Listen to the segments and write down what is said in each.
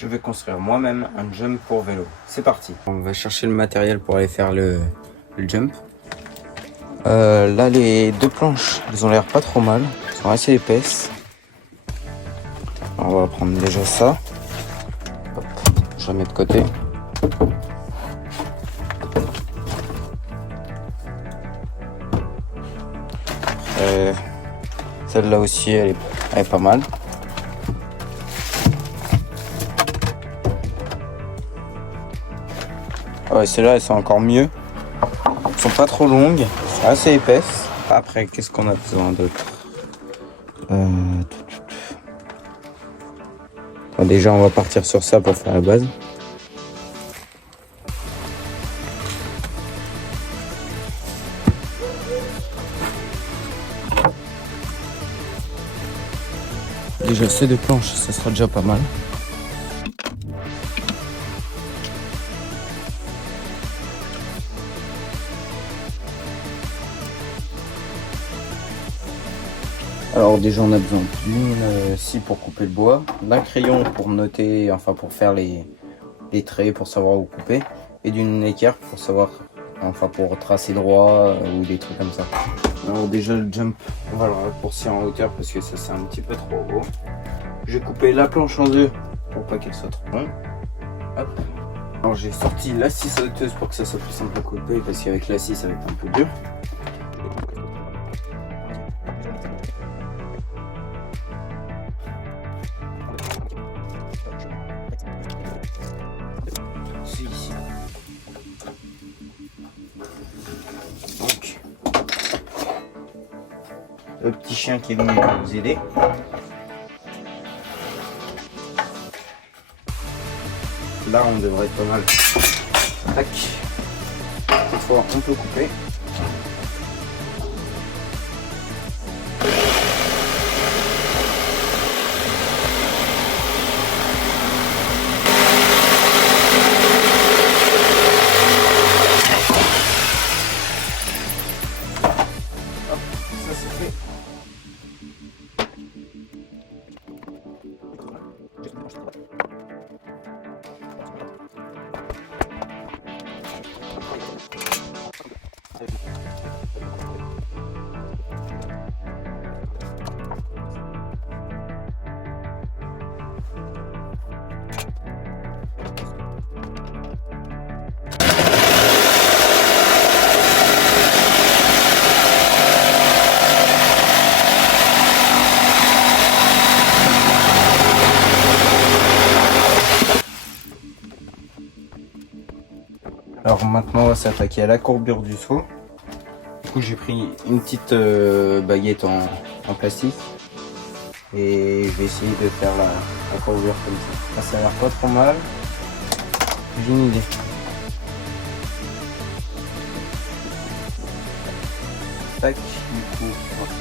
je vais construire moi-même un jump pour vélo. C'est parti. On va chercher le matériel pour aller faire le jump. Là, les deux planches, elles ont l'air pas trop mal. Elles sont assez épaisses. Alors, on va prendre déjà ça. Hop, je la mets de côté. Celle-là aussi, elle est pas mal. Ouais, celles-là, elles sont encore mieux. Elles sont pas trop longues, c'est assez épaisses. Après, qu'est-ce qu'on a besoin d'autre? Bon, déjà, on va partir sur ça pour faire la base. Déjà, ces deux planches, ça sera déjà pas mal. Alors déjà on a besoin d'une scie pour couper le bois, d'un crayon pour noter, enfin pour faire les traits, pour savoir où couper, et d'une équerre pour savoir, enfin pour tracer droit ou des trucs comme ça. Alors déjà le jump, on va le raccourcir en hauteur parce que ça c'est un petit peu trop haut. J'ai coupé la planche en deux pour pas qu'elle soit trop longue. Hop. Alors j'ai sorti la scie sauteuse pour que ça soit plus simple à couper parce qu'avec la scie ça va être un peu dur. Ici. Donc, le petit chien qui est venu nous aider. Là, on devrait être pas mal. Tac. Cette fois, on peut couper. Alors maintenant on va s'attaquer à la courbure du saut. Du coup j'ai pris une petite baguette en plastique et je vais essayer de faire la courbure comme ça. Ça a l'air pas trop mal. J'ai une idée. Tac, du coup. Voilà.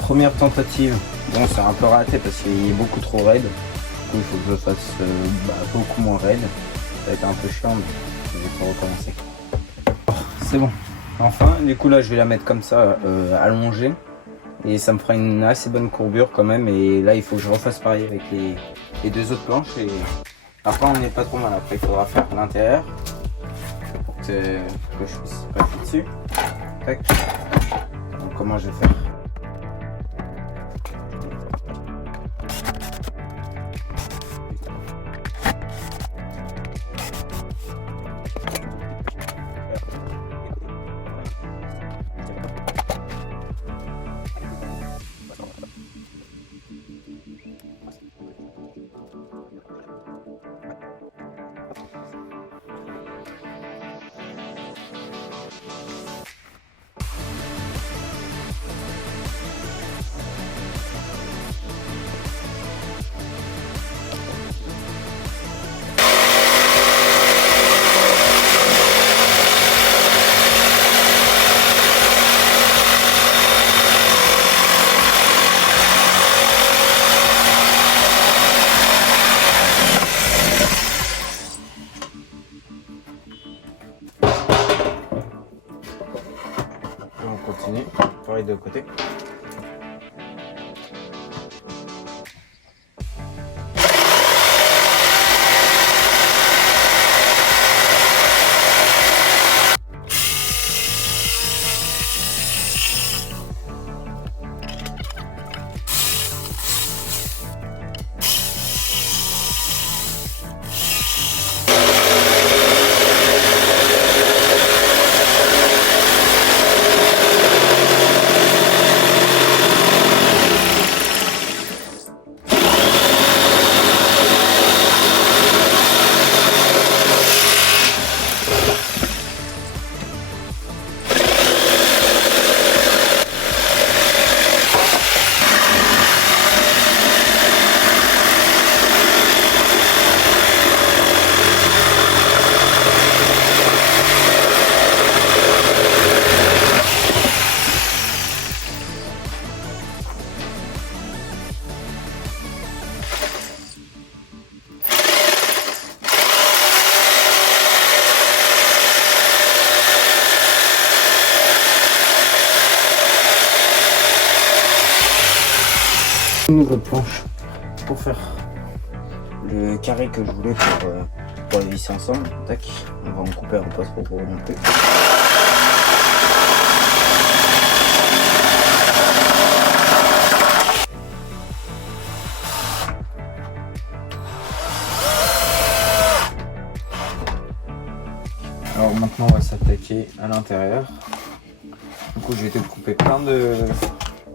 Première tentative, bon c'est un peu raté parce qu'il est beaucoup trop raide, du coup il faut que je le fasse beaucoup moins raide, ça va être un peu chiant mais je vais pas recommencer. C'est bon, enfin du coup là je vais la mettre comme ça allongée et ça me fera une assez bonne courbure quand même, et là il faut que je refasse pareil avec les deux autres planches Après on n'est pas trop mal, après il faudra faire l'intérieur pour que je puisse passer dessus. Tac. Donc comment je vais faire? On continue, pareil de côté. Une nouvelle planche pour faire le carré que je voulais pour les visser ensemble. Tac, on va en couper un pas trop gros non plus. Alors maintenant on va s'attaquer à l'intérieur. Du coup je vais te couper plein de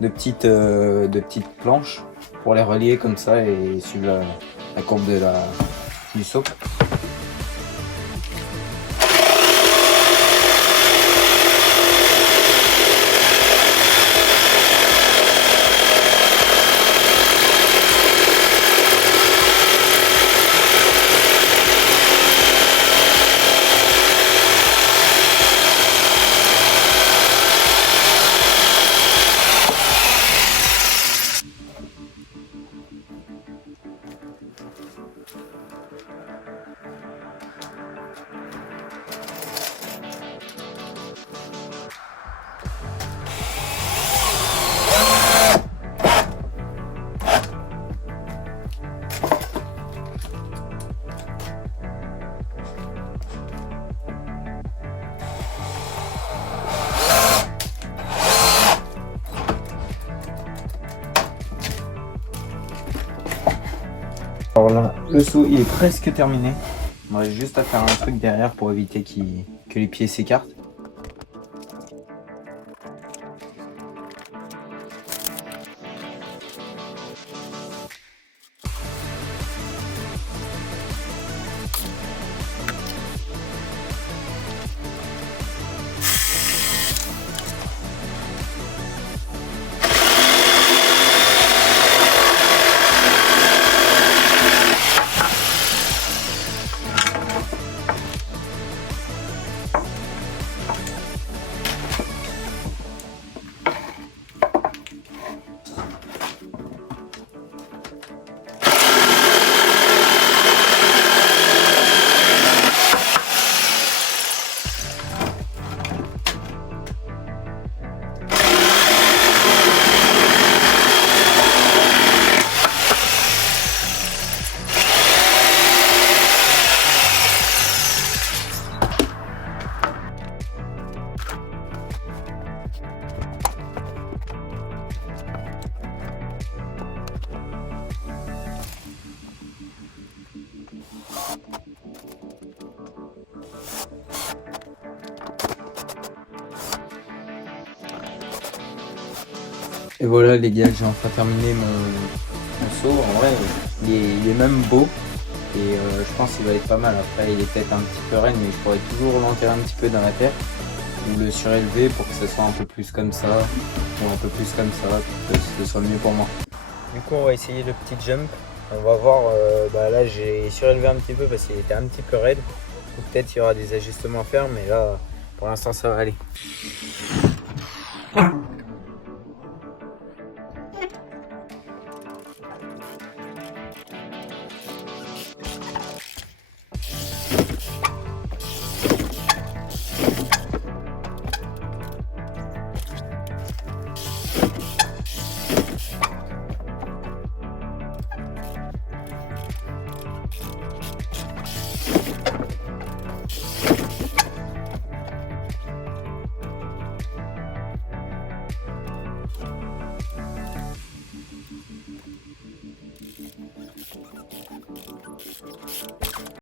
petites planches pour les relier comme ça et suivre la courbe du socle. Alors là, le saut il est presque terminé. On reste juste à faire un truc derrière pour éviter que les pieds s'écartent. Et voilà les gars, j'ai enfin terminé mon saut. En vrai, il est même beau. Et je pense qu'il va être pas mal. Après, il est peut-être un petit peu raide, mais je pourrais toujours l'enterrer un petit peu dans la terre. Ou le surélever pour que ce soit un peu plus comme ça. Ou un peu plus comme ça, pour que ce soit mieux pour moi. Du coup, on va essayer le petit jump. On va voir, là j'ai surélevé un petit peu parce qu'il était un petit peu raide. Ou peut-être il y aura des ajustements à faire, mais là, pour l'instant, ça va aller.